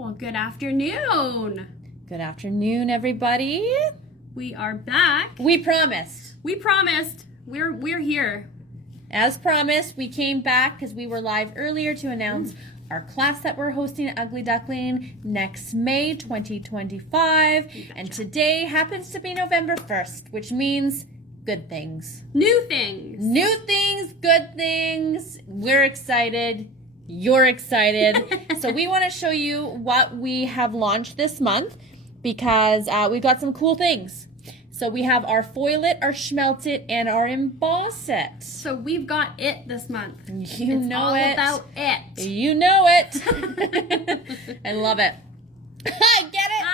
Well, good afternoon. Good afternoon, everybody. We are back. We promised. We promised. We're here. As promised, we came back because we were live earlier to announce our class that we're hosting at Ugly Duckling next May 2025. And today happens to be November 1st, which means good things. New things. New things, good things. We're excited. You're excited. So we want to show you what we have launched this month because we've got some cool things. So we have our Foil It, our Schmelt It, and our Emboss It. So we've got it this month. It's all about it. You know it. I love it. Get it?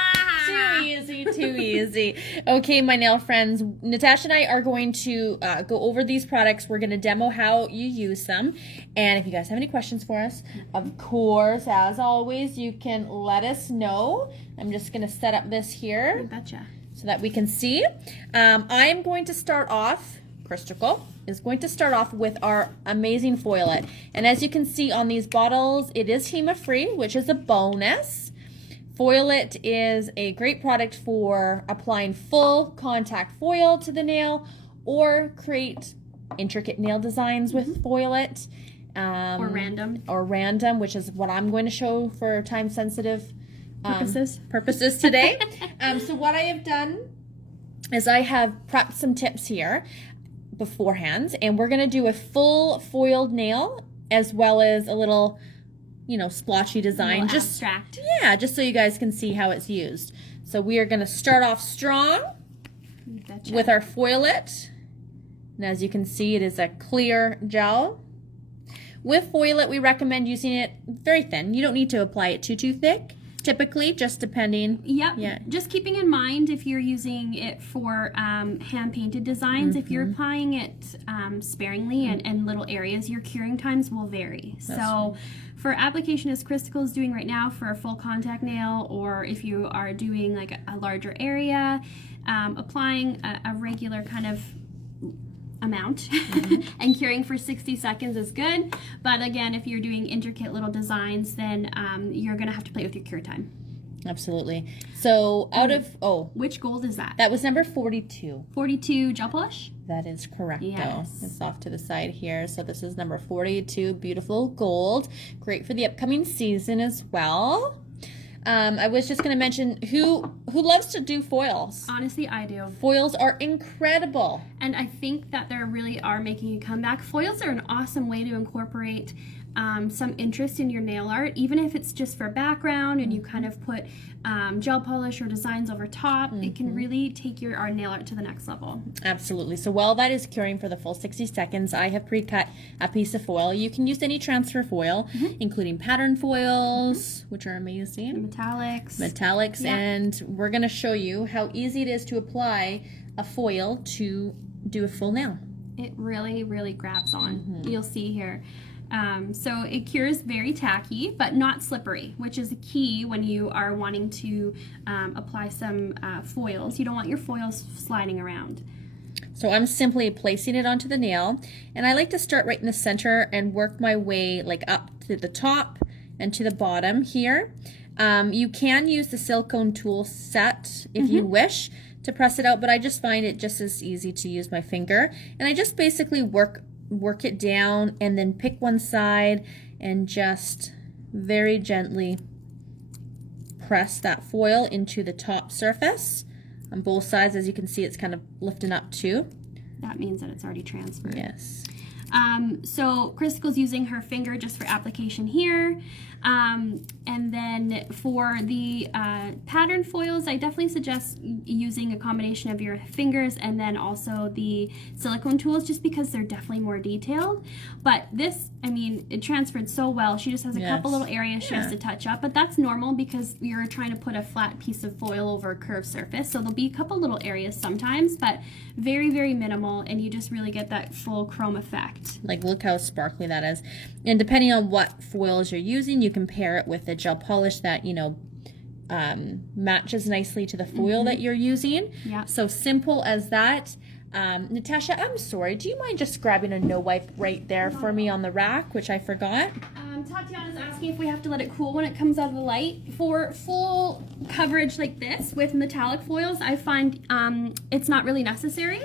Too easy. Okay, my nail friends, Natasha and I are going to go over these products. We're going to demo how you use them. And if you guys have any questions for us, of course, as always, you can let us know. I'm just going to set up this here. I betcha. So that we can see. I am going to start off, Christical is going to start off with our amazing Foil It. And as you can see on these bottles, it is HEMA-free, which is a bonus. Foil It is a great product for applying full contact foil to the nail or create intricate nail designs with Foil It. Or random, which is what I'm going to show for time-sensitive purposes today. So what I have done is I have prepped some tips here beforehand, and we're going to do a full foiled nail as well as a little, splotchy design. Abstract. Yeah, just so you guys can see how it's used. So we are going to start off strong with our Foil It. And as you can see, it is a clear gel. With Foil It, we recommend using it very thin. You don't need to apply it too thick. Typically, just depending. Yep. Yeah. Just keeping in mind if you're using it for hand-painted designs, if you're applying it sparingly and little areas, your curing times will vary. So for application as Christical is doing right now for a full contact nail, or if you are doing like a larger area, applying a regular kind of amount and curing for 60 seconds is good, but again, if you're doing intricate little designs, then you're gonna have to play with your cure time. Absolutely. So which gold is that? That was number 42. 42 gel polish. That is correct. Yes. It's off to the side here. So this is number 42, beautiful gold, great for the upcoming season as well. I was just going to mention who loves to do foils. Honestly, I do. Foils are incredible. And I think that they really are making a comeback. Foils are an awesome way to incorporate some interest in your nail art, even if it's just for background and you kind of put gel polish or designs over top. It can really take our nail art to the next level. Absolutely. So while that is curing for the full 60 seconds, I have pre-cut a piece of foil. You can use any transfer foil, including pattern foils, which are amazing. Metallics. Yeah. And we're going to show you how easy it is to apply a foil to do a full nail. It really, really grabs on. You'll see here. So it cures very tacky, but not slippery, which is a key when you are wanting to apply some foils. You don't want your foils sliding around. So I'm simply placing it onto the nail, and I like to start right in the center and work my way like up to the top and to the bottom here. You can use the silicone tool set if you wish to press it out, but I just find it just as easy to use my finger, and I just basically work it down and then pick one side and just very gently press that foil into the top surface on both sides. As you can see, it's kind of lifting up too. That means that it's already transferred. Yes. So Christical's using her finger just for application here. And then for the pattern foils, I definitely suggest using a combination of your fingers and then also the silicone tools, just because they're definitely more detailed. But this, it transferred so well. She just has a couple little areas she has to touch up, but that's normal because you're trying to put a flat piece of foil over a curved surface. So there'll be a couple little areas sometimes, but very, very minimal, and you just really get that full chrome effect. Like, look how sparkly that is. And depending on what foils you're using, you can pair it with a gel polish that, matches nicely to the foil that you're using. Yeah. So simple as that. Natasha, I'm sorry. Do you mind just grabbing a no wipe right there for me on the rack, which I forgot? Tell Tatiana's asking if we have to let it cool when it comes out of the light. For full coverage like this with metallic foils, I find it's not really necessary.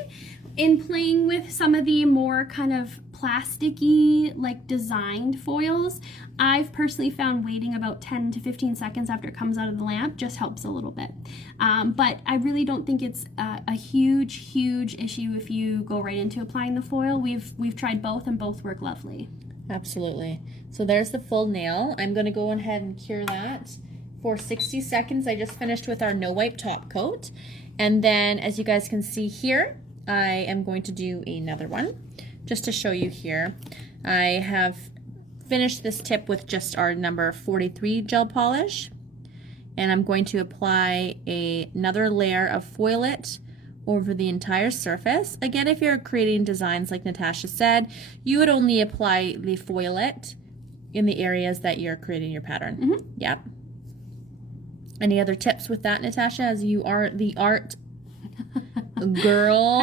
In playing with some of the more kind of plasticky, like designed foils, I've personally found waiting about 10 to 15 seconds after it comes out of the lamp just helps a little bit. But I really don't think it's a huge issue if you go right into applying the foil. We've tried both and both work lovely. Absolutely. So there's the full nail. I'm going to go ahead and cure that for 60 seconds. I just finished with our no wipe top coat. And then as you guys can see here, I am going to do another one just to show you here. I have finished this tip with just our number 43 gel polish, and I'm going to apply another layer of Foil-It over the entire surface. Again, if you're creating designs like Natasha said, you would only apply the Foil-It in the areas that you're creating your pattern. Mm-hmm. Yep. Any other tips with that, Natasha, as you are the art girl?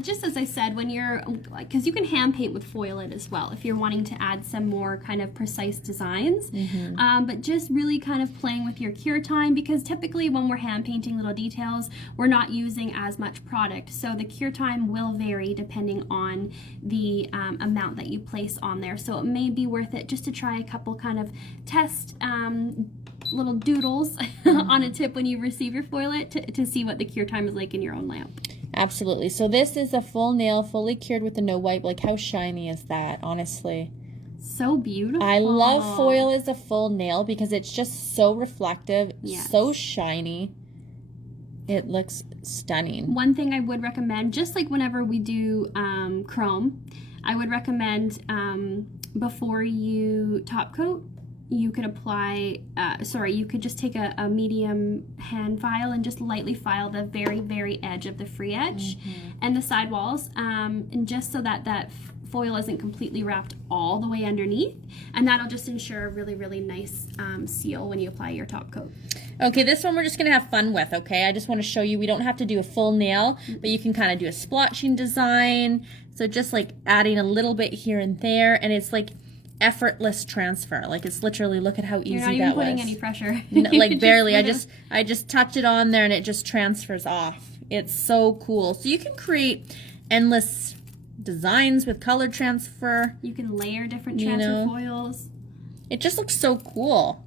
Just as I said, when you're, because you can hand paint with Foil-It as well if you're wanting to add some more kind of precise designs. Mm-hmm. But just really kind of playing with your cure time, because typically when we're hand painting little details, we're not using as much product. So the cure time will vary depending on the amount that you place on there. So it may be worth it just to try a couple kind of test little doodles on a tip when you receive your Foil-It to see what the cure time is like in your own lamp. Absolutely. So this is a full nail, fully cured with the no wipe. Like, how shiny is that, honestly? So beautiful. I love foil as a full nail because it's just so reflective, yes. So shiny. It looks stunning. One thing I would recommend, just like whenever we do chrome, I would recommend before you top coat, you could apply, you could just take a medium hand file and just lightly file the very, very edge of the free edge and the side walls, and just so that foil isn't completely wrapped all the way underneath, and that'll just ensure a really, really nice seal when you apply your top coat. Okay, this one we're just gonna have fun with, okay? I just wanna show you, we don't have to do a full nail, but you can kind of do a splotching design. So just like adding a little bit here and there, and it's like effortless transfer. Like, it's literally, look at how easy that was. You're not even putting any pressure. Like barely. I just touch it on there and it just transfers off. It's so cool. So you can create endless designs with color transfer. You can layer different transfer foils. It just looks so cool.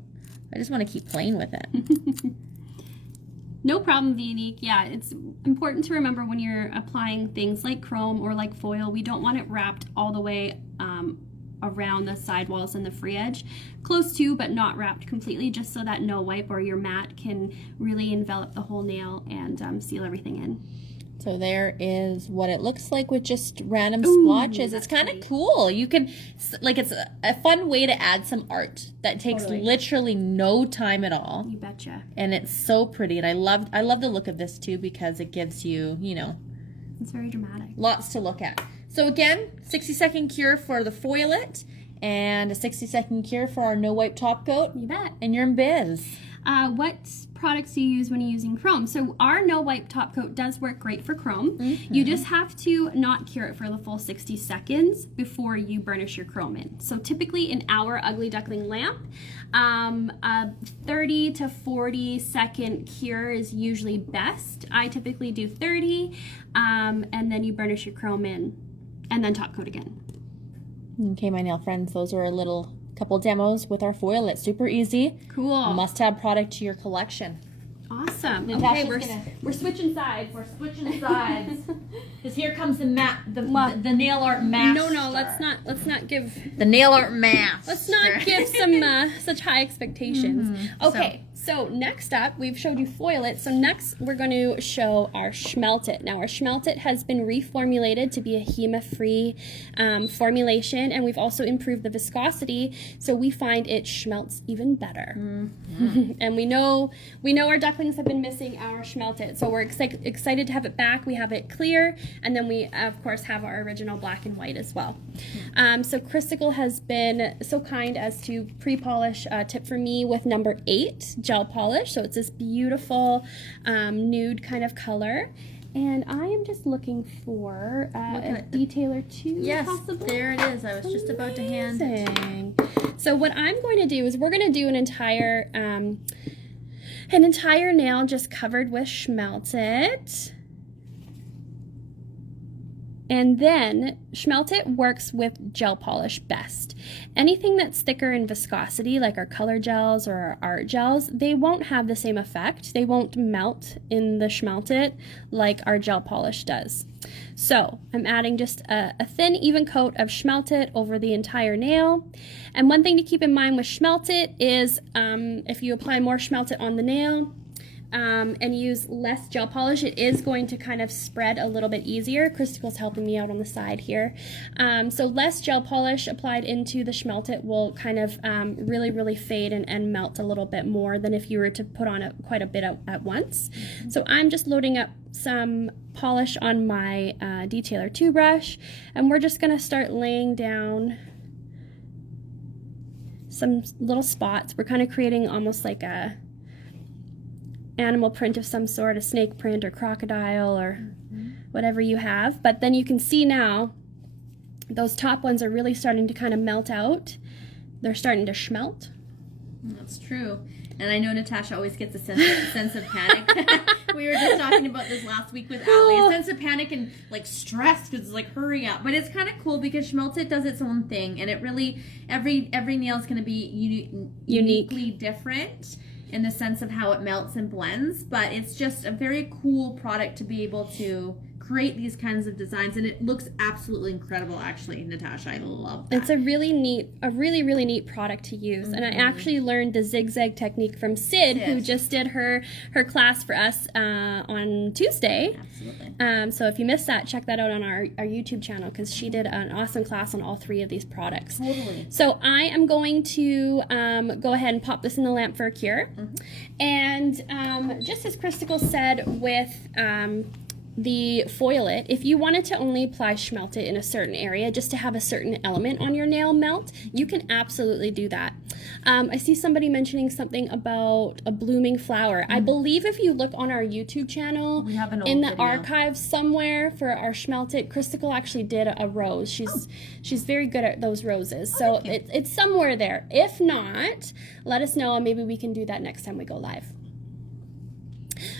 I just want to keep playing with it. No problem, Vionique. Yeah, it's important to remember when you're applying things like chrome or like foil, we don't want it wrapped all the way around the sidewalls and the free edge. Close to, but not wrapped completely, just so that no wipe or your mat can really envelop the whole nail and seal everything in. So there is what it looks like with just random splotches. It's kind of cool. You can, like, it's a fun way to add some art that takes literally no time at all. You betcha. And it's so pretty. And I love the look of this too, because it gives you, it's very dramatic. Lots to look at. So again, 60-second cure for the Foil-It and a 60-second cure for our no wipe top coat. You bet. And you're in biz. What products do you use when you're using chrome? So our no wipe top coat does work great for chrome. You just have to not cure it for the full 60 seconds before you burnish your chrome in. So typically in our Ugly Duckling lamp, a 30 to 40 second cure is usually best. I typically do 30, and then you burnish your chrome in and then top coat again. Okay, my nail friends, those are a little couple demos with our foil. It's super easy. Cool. Must-have product to your collection. Awesome. Natasha's Okay, we're switching sides. We're switching sides. Because here comes the nail art master. No, let's not give the nail art master. Let's not give some such high expectations. Okay. So next up, we've showed you Foil-It. So next, we're going to show our Schmelt-It. Now, our Schmelt-It has been reformulated to be a HEMA-free formulation, and we've also improved the viscosity, so we find it schmelts even better. And we know our ducklings have been missing our Schmelt-It, so we're excited to have it back. We have it clear, and then we, of course, have our original black and white as well. So Christical has been so kind as to pre-polish a tip for me with number 8 gel polish. So it's this beautiful nude kind of color. And I am just looking for a detailer 2, Yes, possibly. there it is. I was just about to hand it. Amazing. So what I'm going to do is we're going to do an entire nail just covered with Schmelted. And then Schmelted works with gel polish best. Anything that's thicker in viscosity, like our color gels or our art gels, they won't have the same effect. They won't melt in the Schmelted like our gel polish does. So I'm adding just a thin, even coat of Schmelted over the entire nail. And one thing to keep in mind with Schmelted is if you apply more Schmelted on the nail, and use less gel polish, it is going to kind of spread a little bit easier. Crystal's helping me out on the side here. So less gel polish applied into the Schmelted will kind of really fade and melt a little bit more than if you were to put on quite a bit at once. So I'm just loading up some polish on my Detailer 2 brush, and we're just going to start laying down some little spots. We're kind of creating almost like a animal print of some sort, a snake print or crocodile or whatever you have. But then you can see now those top ones are really starting to kind of melt out. They're starting to schmelt. That's true. And I know Natasha always gets a sense of panic. We were just talking about this last week with Allie. A sense of panic and like stress because it's like hurry up. But it's kind of cool because Schmelted does its own thing, and it really every nail is going to be uniquely different in the sense of how it melts and blends, but it's just a very cool product to be able to create these kinds of designs, and it looks absolutely incredible. Actually, Natasha, I love that. It's a really neat product to use. And I actually learned the zigzag technique from Sid, who just did her class for us on Tuesday. Absolutely. So if you missed that, check that out on our YouTube channel, because she did an awesome class on all 3 of these products. Totally. So I am going to go ahead and pop this in the lamp for a cure. And just as Christical said with the foil it, if you wanted to only apply Schmelted in a certain area just to have a certain element on your nail melt, you can absolutely do that. I see somebody mentioning something about a blooming flower. I believe if you look on our YouTube channel, we have an old in the video. archives somewhere for our Schmelted, Christical actually did a rose. She's very good at those roses. So it's somewhere there. If not, let us know and maybe we can do that next time we go live.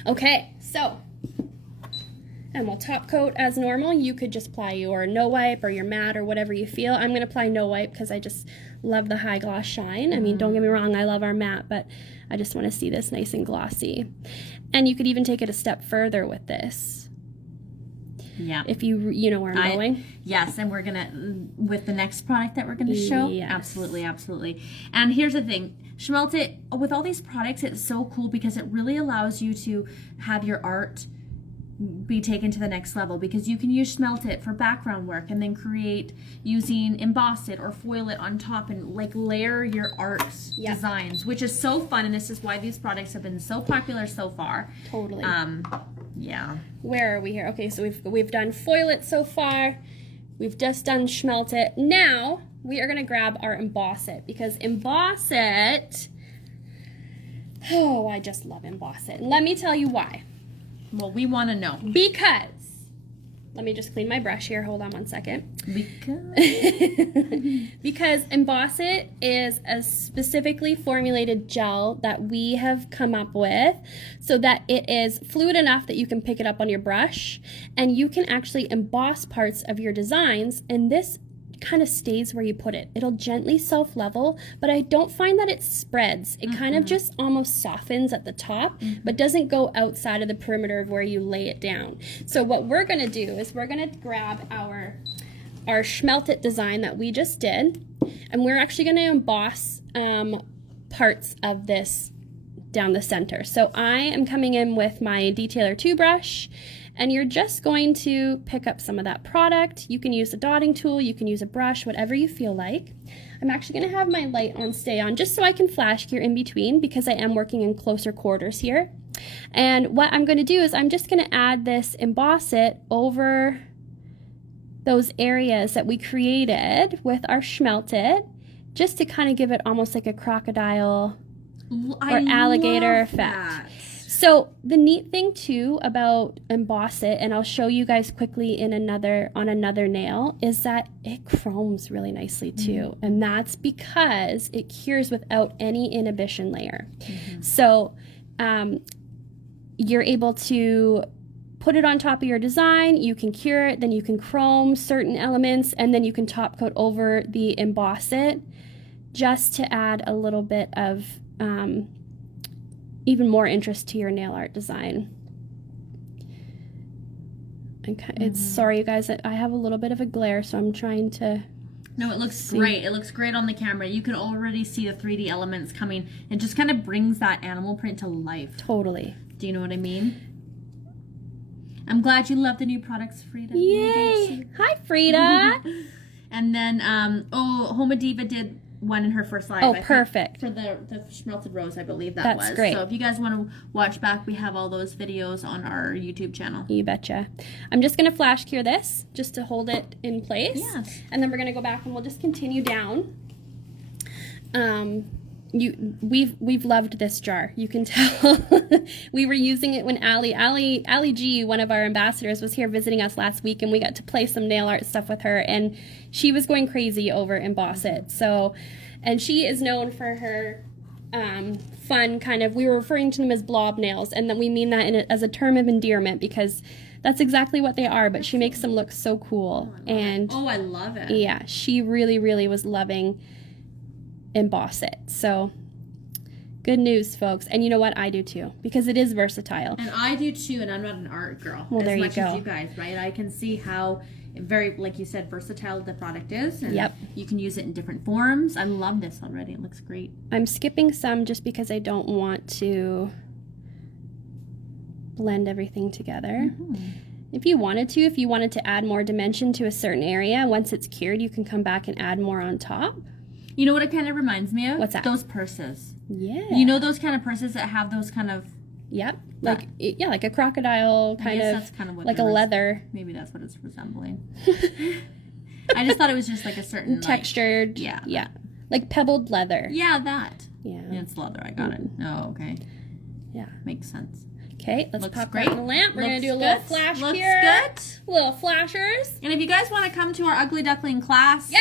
Okay, so and we'll top coat as normal. You could just apply your no wipe or your matte or whatever you feel. I'm going to apply no wipe because I just love the high gloss shine. I mean, don't get me wrong, I love our matte, but I just want to see this nice and glossy. And you could even take it a step further with this. Yeah. If you know where I'm going. Yes, and we're going to, with the next product that we're going to show. Yes. Absolutely. And here's the thing. Schmelted, with all these products, it's so cool because it really allows you to have your art be taken to the next level, because you can use Schmelted for background work and then create using Emboss it or foil it on top and like layer your art designs, which is so fun, and this is why these products have been so popular so far. Totally. Yeah. Where are we here? Okay, so we've done foil it so far. We've just done Schmelted. Now we are going to grab our Emboss it, because Emboss it, oh, I just love Emboss it. And let me tell you why. Well, we want to know. Because, let me just clean my brush here. Hold on one second. Because Emboss it is a specifically formulated gel that we have come up with so that it is fluid enough that you can pick it up on your brush and you can actually emboss parts of your designs, and this kind of stays where you put it. It'll gently self-level, but I don't find that it spreads. It kind of just almost softens at the top, but doesn't go outside of the perimeter of where you lay it down. So what we're going to do is we're going to grab our Schmelted design that we just did, and we're actually going to emboss parts of this down the center. So I am coming in with my Detailer 2 brush, and you're just going to pick up some of that product. You can use a dotting tool, you can use a brush, whatever you feel like. I'm actually going to have my light on stay on just so I can flash gear in between, because I am working in closer quarters here. And what I'm going to do is I'm just going to add this Emboss it over those areas that we created with our Schmelted, just to kind of give it almost like a crocodile or alligator effect. So the neat thing too about Emboss It, and I'll show you guys quickly on another nail, is that it chromes really nicely too. And that's because it cures without any inhibition layer. So you're able to put it on top of your design, you can cure it, then you can chrome certain elements, and then you can top coat over the Emboss It just to add a little bit of even more interest to your nail art design. Okay, it's sorry you guys, I have a little bit of a glare, so I'm trying to. No, it looks great. It looks great on the camera. You can already see the 3D elements coming. It just kind of brings that animal print to life. Totally. Do you know what I mean? I'm glad you love the new products, Frida. Yay! Hi, Frida. And then, Homa Diva did one in her first live. Oh, I think, perfect. for the Schmelted Rose, I believe that That's was. great. So if you guys want to watch back, we have all those videos on our YouTube channel. You betcha. I'm just gonna flash cure this just to hold it in place. Yes. And then we're gonna go back and we'll just continue down. We've loved this jar. You can tell. We were using it when Allie G, one of our ambassadors, was here visiting us last week, and we got to play some nail art stuff with her, and she was going crazy over Emboss It. So, and she is known for her fun kind of, we were referring to them as blob nails, and then we mean that as a term of endearment because that's exactly what they are, but she makes them look so cool. I love it. Yeah, she really, really was loving Emboss It. So good news, folks. And you know what? I do too, because it is versatile. And I do too, and I'm not an art girl. Well, there you as go. much as you guys, right? I can see how very, like you said, versatile the product is. And Yep. you can use it in different forms. I love this already. It looks great. I'm skipping some just because I don't want to blend everything together. If you wanted to add more dimension to a certain area, once it's cured, you can come back and add more on top. You know what it kind of reminds me of? What's that? Those purses. Yeah. You know those kind of purses that have those kind of... Yep. Like like a crocodile I kind guess of, that's kind of what like a leather. Maybe that's what it's resembling. I just thought it was just like a certain textured. Like, Yeah. Like pebbled leather. yeah, that. Yeah. Yeah, it's leather. I got it. Oh, okay. Yeah. Makes sense. Okay, let's Looks pop great. that in the lamp. We're going to do a Looks little good. flash Looks here. good. Little flashers. And if you guys want to come to our Ugly Duckling class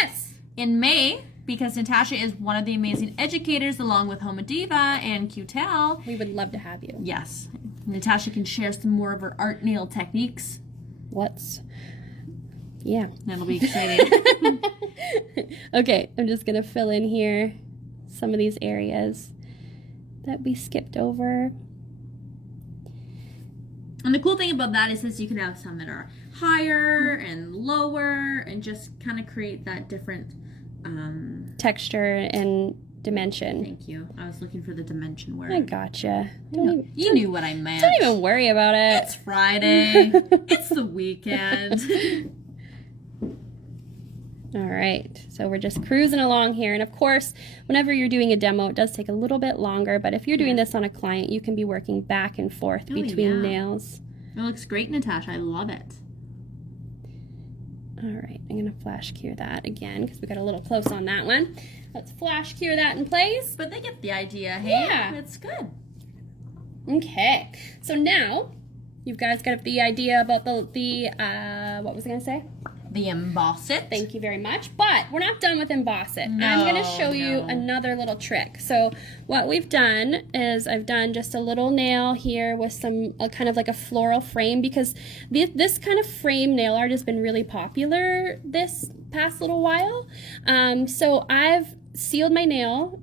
in May, because Natasha is one of the amazing educators along with Homa Diva and Qtel. We would love to have you. Yes. Natasha can share some more of her art nail techniques. Yeah. That'll be exciting. Okay, I'm just going to fill in here some of these areas that we skipped over. And the cool thing about that is you can have some that are higher and lower and just kind of create that different texture and dimension. Thank you. I was looking for the dimension word. I gotcha. You knew what I meant. Don't even worry about it. It's Friday. It's the weekend. All right, so we're just cruising along here. And of course, whenever you're doing a demo, it does take a little bit longer. But if you're doing this on a client, you can be working back and forth between nails. It looks great, Natasha. I love it. All right, I'm going to flash cure that again because we got a little close on that one. Let's flash cure that in place. But they get the idea. Hey, Yeah. It's good. Okay, so now you guys got the idea about the what was I going to say? The Emboss It. Thank you very much. But we're not done with Emboss It. I'm going to show you another little trick. So what we've done is I've done just a little nail here with some kind of like a floral frame because this kind of frame nail art has been really popular this past little while. So I've sealed my nail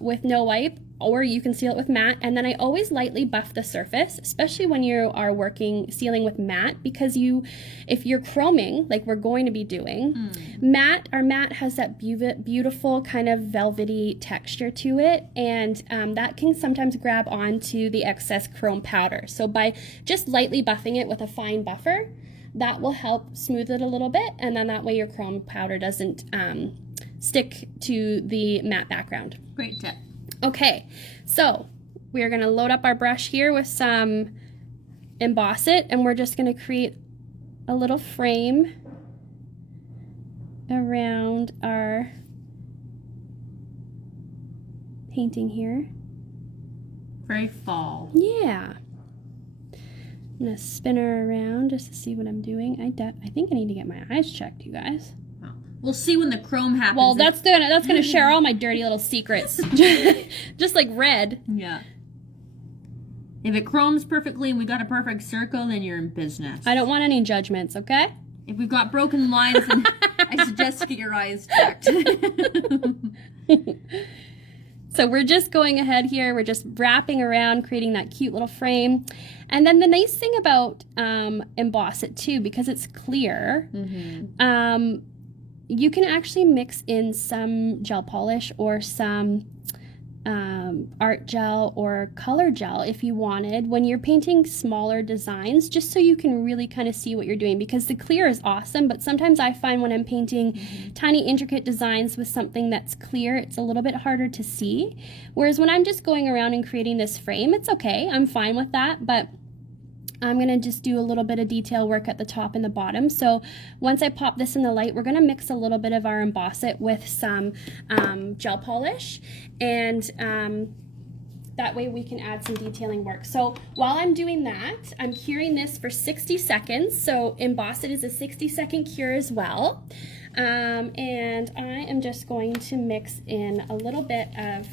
with no wipe, or you can seal it with matte, and then I always lightly buff the surface, especially when you are sealing with matte, because if you're chroming, like we're going to be doing, our matte has that beautiful kind of velvety texture to it, and that can sometimes grab onto the excess chrome powder. So by just lightly buffing it with a fine buffer, that will help smooth it a little bit, and then that way your chrome powder doesn't stick to the matte background. Great tip. Okay, so we're going to load up our brush here with some Emboss It, and we're just going to create a little frame around our painting here. Very fall. Yeah. I'm gonna spin her around just to see what I'm doing. I think I need to get my eyes checked, you guys. Well, we'll see when the chrome happens. Well, that's gonna share all my dirty little secrets, just like red. Yeah. If it chromes perfectly and we got a perfect circle, then you're in business. I don't want any judgments, okay? If we've got broken lines, then I suggest to get your eyes checked. So we're just going ahead here. We're just wrapping around, creating that cute little frame. And then the nice thing about Emboss It too, because it's clear, you can actually mix in some gel polish or some art gel or color gel if you wanted when you're painting smaller designs, just so you can really kind of see what you're doing, because the clear is awesome, but sometimes I find when I'm painting tiny intricate designs with something that's clear, it's a little bit harder to see, whereas when I'm just going around and creating this frame, it's okay, I'm fine with that, but I'm going to just do a little bit of detail work at the top and the bottom. So once I pop this in the light, we're going to mix a little bit of our Emboss It with some gel polish, and that way we can add some detailing work. So while I'm doing that, I'm curing this for 60 seconds. So Emboss It is a 60-second cure as well. And I am just going to mix in a little bit of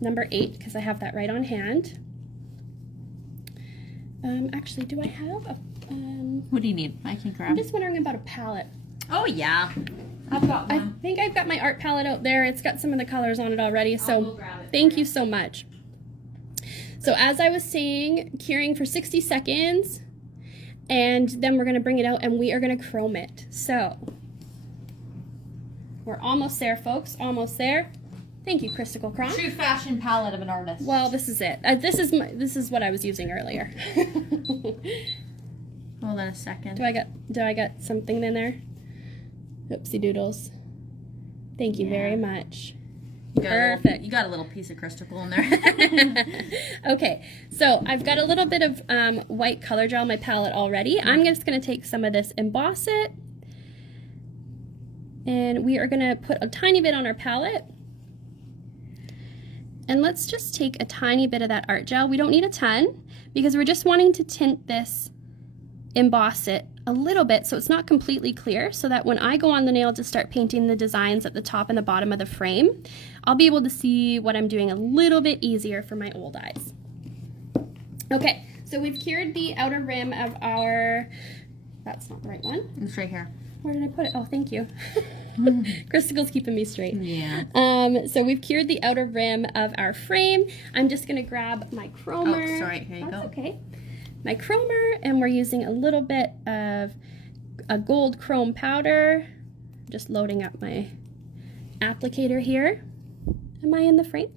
number 8 because I have that right on hand. Actually, do I have a... what do you need? I can grab. I'm just wondering about a palette. Oh, yeah. I've got I one. think I've got my art palette out there. It's got some of the colors on it already, so go grab it thank you so much. So as I was saying, curing for 60 seconds, and then we're going to bring it out and we are going to chrome it. So we're almost there, folks, almost there. Thank you, Crystal Cron. True fashion palette of an artist. Well, this is it. This is what I was using earlier. Hold on a second. Do I got something in there? Oopsie doodles. Thank you very much. Perfect. You got a little piece of crystal in there. Okay, so I've got a little bit of white color gel on my palette already. I'm just going to take some of this Emboss It, and we are going to put a tiny bit on our palette. And let's just take a tiny bit of that art gel. We don't need a ton because we're just wanting to tint this Emboss It a little bit so it's not completely clear, so that when I go on the nail to start painting the designs at the top and the bottom of the frame, I'll be able to see what I'm doing a little bit easier for my old eyes. Okay, so we've cured the outer rim of our... That's not the right one. It's right here. Where did I put it? Oh, thank you. Crystal's keeping me straight. Yeah. So we've cured the outer rim of our frame. I'm just going to grab my chromer. Oh, sorry. Here you go. That's okay. My chromer, and we're using a little bit of a gold chrome powder. Just loading up my applicator here. Am I in the frame?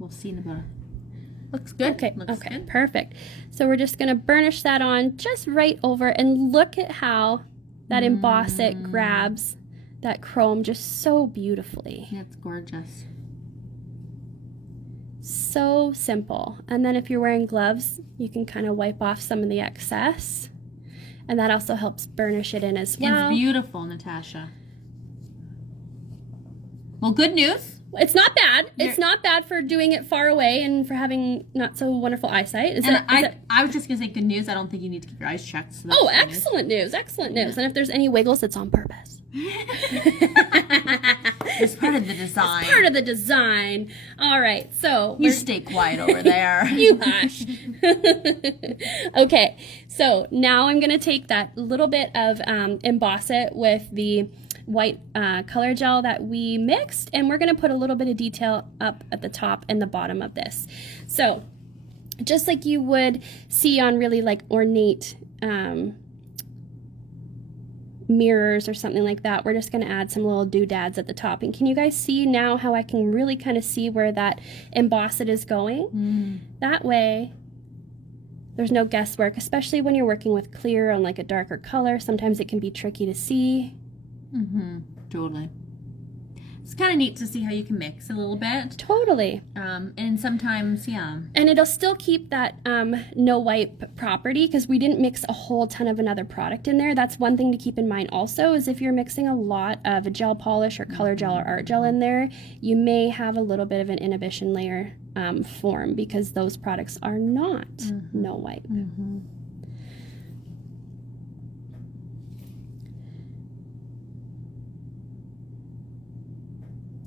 We'll see in about. Looks good. Okay, Looks okay, good. perfect. So we're just going to burnish that on just right over, and look at how that Emboss It grabs that chrome just so beautifully. That's gorgeous. So simple. And then if you're wearing gloves, you can kind of wipe off some of the excess. And that also helps burnish it in as well. It's beautiful, Natasha. Well, good news. It's not bad. It's not bad for doing it far away and for having not so wonderful eyesight. I was just going to say good news. I don't think you need to keep your eyes checked. So oh, excellent news. Excellent news. And if there's any wiggles, it's on purpose. It's part of the design. It's part of the design. All right. So you stay quiet over there. You hush. Okay. So now I'm going to take that little bit of Emboss It with the white color gel that we mixed, and we're going to put a little bit of detail up at the top and the bottom of this. So just like you would see on really like ornate mirrors or something like that, we're just going to add some little doodads at the top. And can you guys see now how I can really kind of see where that Emboss It is going? That way there's no guesswork, especially when you're working with clear on like a darker color. Sometimes it can be tricky to see. Totally. It's kind of neat to see how you can mix a little bit. Totally. And sometimes, yeah. And it'll still keep that no wipe property because we didn't mix a whole ton of another product in there. That's one thing to keep in mind also, is if you're mixing a lot of a gel polish or color gel or art gel in there, you may have a little bit of an inhibition layer form, because those products are not no wipe.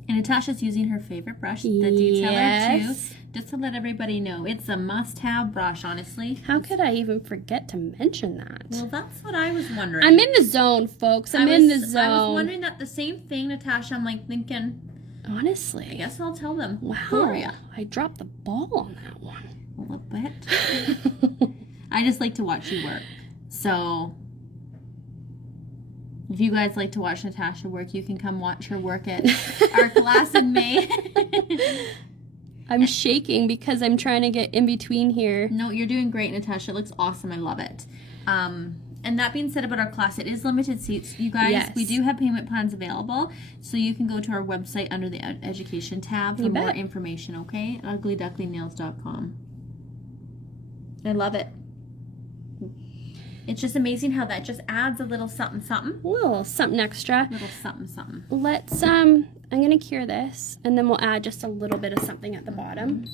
And Natasha's using her favorite brush, the Detailer 2, just to let everybody know. It's a must-have brush, honestly. How could I even forget to mention that? Well, that's what I was wondering. I'm in the zone, folks. I'm in the zone. I was wondering that the same thing, Natasha. I'm like thinking, honestly, I guess I'll tell them. Wow, I dropped the ball on that one. A little bit. I just like to watch you work. So if you guys like to watch Natasha work, you can come watch her work at our class in May. I'm shaking because I'm trying to get in between here. No, you're doing great, Natasha. It looks awesome. I love it. And that being said about our class, it is limited seats. You guys, Yes. we do have payment plans available. So you can go to our website under the education tab for more information, okay? uglyducklingnails.com. I love it. It's just amazing how that just adds a little something, something. A little something extra. Little something, something. Let's, I'm going to cure this, and then we'll add just a little bit of something at the bottom.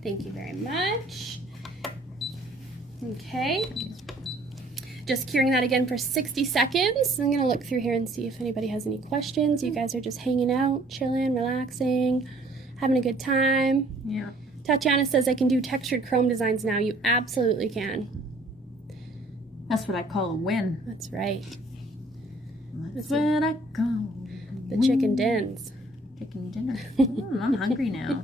Thank you very much. Okay. Just curing that again for 60 seconds. I'm going to look through here and see if anybody has any questions. You guys are just hanging out, chilling, relaxing, having a good time. Yeah. Tatiana says, I can do textured chrome designs now. You absolutely can. That's what I call a win. That's right. That's what I call the chicken dins. Chicken dinner. I'm hungry now.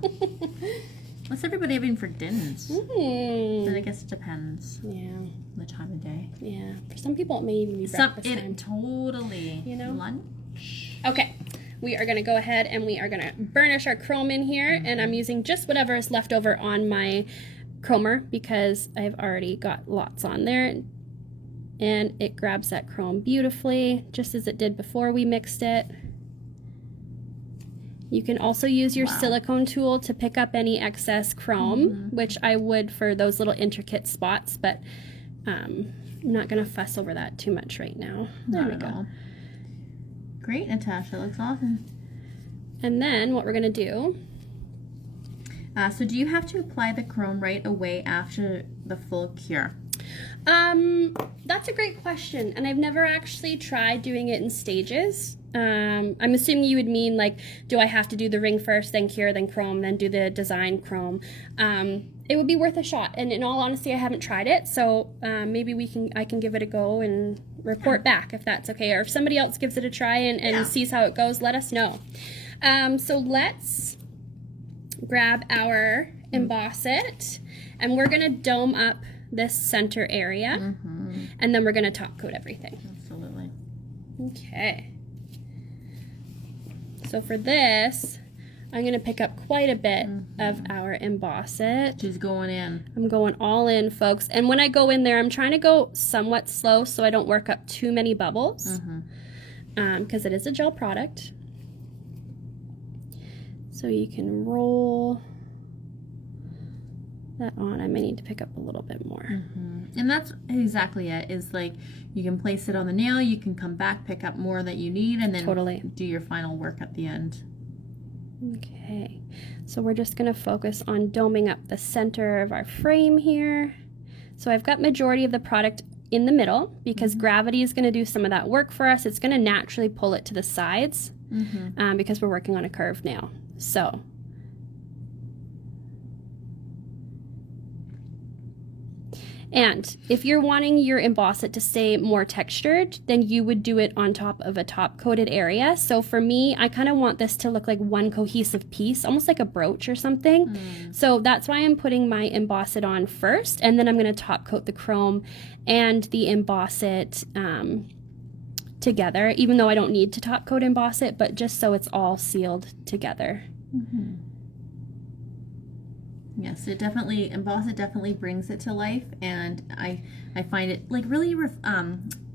What's everybody having for dinners? But I guess it depends. Yeah. The time of day. Yeah. For some people, it may even be breakfast time. Totally. You know? Lunch. Okay. We are going to go ahead and we are going to burnish our chrome in here. And I'm using just whatever is left over on my chromer because I've already got lots on there. And it grabs that chrome beautifully, just as it did before we mixed it. You can also use your silicone tool to pick up any excess chrome, which I would for those little intricate spots, but I'm not going to fuss over that too much right now. There we go. Great, Natasha. Looks awesome. And then what we're going to do... so do you have to apply the chrome right away after the full cure? That's a great question, and I've never actually tried doing it in stages. I'm assuming you would mean, like, do I have to do the ring first, then cure, then chrome, then do the design chrome? It would be worth a shot, and in all honesty, I haven't tried it, so maybe I can give it a go and report back if that's okay, or if somebody else gives it a try and sees how it goes, let us know. So let's grab our Emboss It, and we're gonna dome up this center area, and then we're gonna top coat everything. Absolutely. Okay. So for this, I'm going to pick up quite a bit of our Emboss It. She's going in. I'm going all in, folks. And when I go in there, I'm trying to go somewhat slow so I don't work up too many bubbles, because it is a gel product. So you can roll that on. I may need to pick up a little bit more. And that's exactly it, is like you can place it on the nail, you can come back, pick up more that you need, and then do your final work at the end. Okay, so we're just going to focus on doming up the center of our frame here. So I've got majority of the product in the middle because gravity is going to do some of that work for us. It's going to naturally pull it to the sides because we're working on a curved nail. So and if you're wanting your Emboss It to stay more textured, then you would do it on top of a top coated area. So for me, I kind of want this to look like one cohesive piece, almost like a brooch or something. So that's why I'm putting my Emboss It on first, and then I'm going to top coat the chrome and the Emboss It together, even though I don't need to top coat Emboss It, but just so it's all sealed together. Yes, it definitely, Emboss It definitely brings it to life, and I find it like really,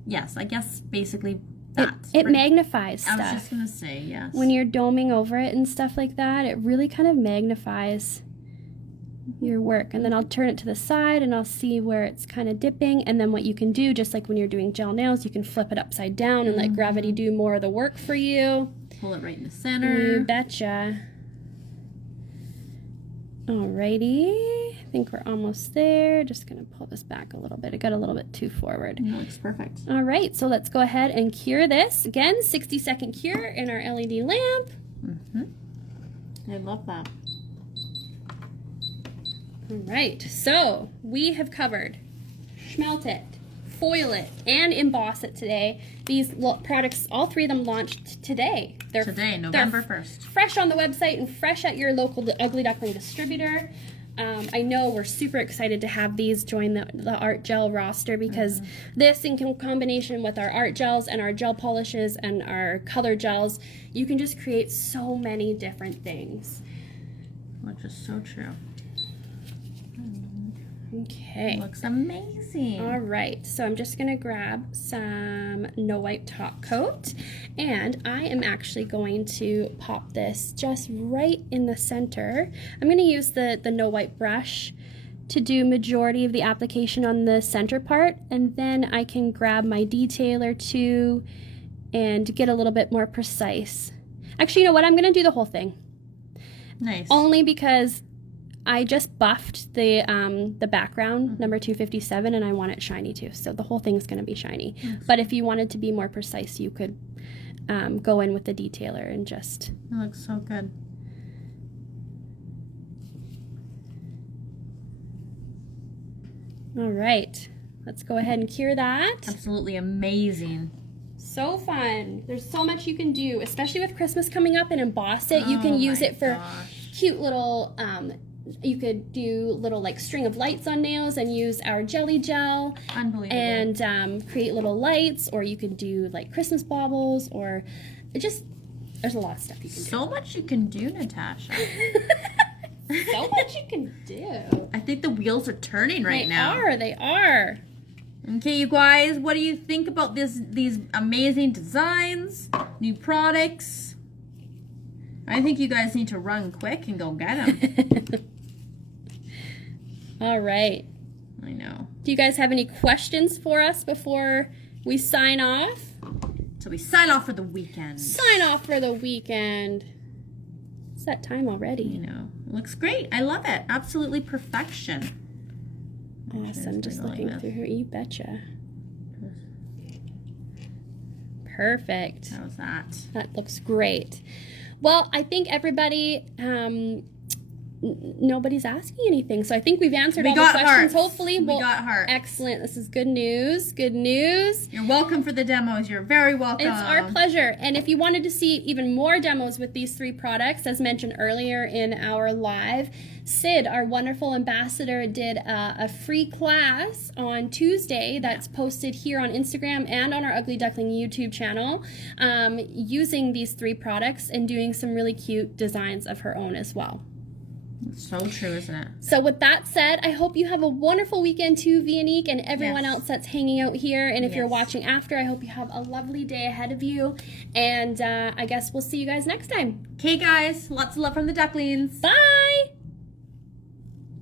yes, I guess basically that. It magnifies stuff. I was just going to say, yes. When you're doming over it and stuff like that, it really kind of magnifies your work. And then I'll turn it to the side and I'll see where it's kind of dipping, and then what you can do, just like when you're doing gel nails, you can flip it upside down and let gravity do more of the work for you. Pull it right in the center. You betcha. Alrighty, I think we're almost there. Just gonna pull this back a little bit. It got a little bit too forward. It looks perfect. All right, so let's go ahead and cure this. Again, 60-second cure in our LED lamp. I love that. All right, so we have covered Schmelt it, foil it, and emboss it today. These products, all three of them launched today. They're November 1st. Fresh on the website and fresh at your local Ugly Duckling distributor. I know we're super excited to have these join the art gel roster because this, in combination with our art gels and our gel polishes and our color gels, you can just create so many different things. Which is so true. Okay. It looks amazing. All right, so I'm just gonna grab some No Wipe top coat, and I am actually going to pop this just right in the center. I'm gonna use the No Wipe brush to do majority of the application on the center part, and then I can grab my detailer too and get a little bit more precise. Actually, you know what? I'm gonna do the whole thing. Nice. Only because I just buffed the background, number 257, and I want it shiny too. So the whole thing's going to be shiny. But if you wanted to be more precise, you could go in with the detailer and just... It looks so good. All right. Let's go ahead and cure that. Absolutely amazing. So fun. There's so much you can do, especially with Christmas coming up, and emboss it. You can use it for cute little... you could do little like string of lights on nails and use our jelly gel. Unbelievable. And create little lights, or you could do like Christmas baubles, or just, there's a lot of stuff you can do. So much you can do, Natasha. So much you can do. I think the wheels are turning right now. They are. Okay, you guys, what do you think about these amazing designs, new products? I think you guys need to run quick and go get them. All right. I know. Do you guys have any questions for us before we sign off? So we sign off for the weekend. Sign off for the weekend. It's that time already. You know, it looks great. I love it. Absolutely perfection. Awesome. Just looking through here. You betcha. Perfect. How's that? That looks great. Well, I think everybody, nobody's asking anything, so I think we've answered all the questions. Hearts. Hopefully, we got hearts. Excellent. This is good news. Good news. You're welcome for the demos. You're very welcome. It's our pleasure. And if you wanted to see even more demos with these three products, as mentioned earlier in our live, Sid, our wonderful ambassador, did a free class on Tuesday that's posted here on Instagram and on our Ugly Duckling YouTube channel, using these three products and doing some really cute designs of her own as well. It's so true, isn't it? So with that said, I hope you have a wonderful weekend too, Vianique, and everyone else that's hanging out here. And if you're watching after, I hope you have a lovely day ahead of you. And I guess we'll see you guys next time. Okay, guys. Lots of love from the Ducklings. Bye!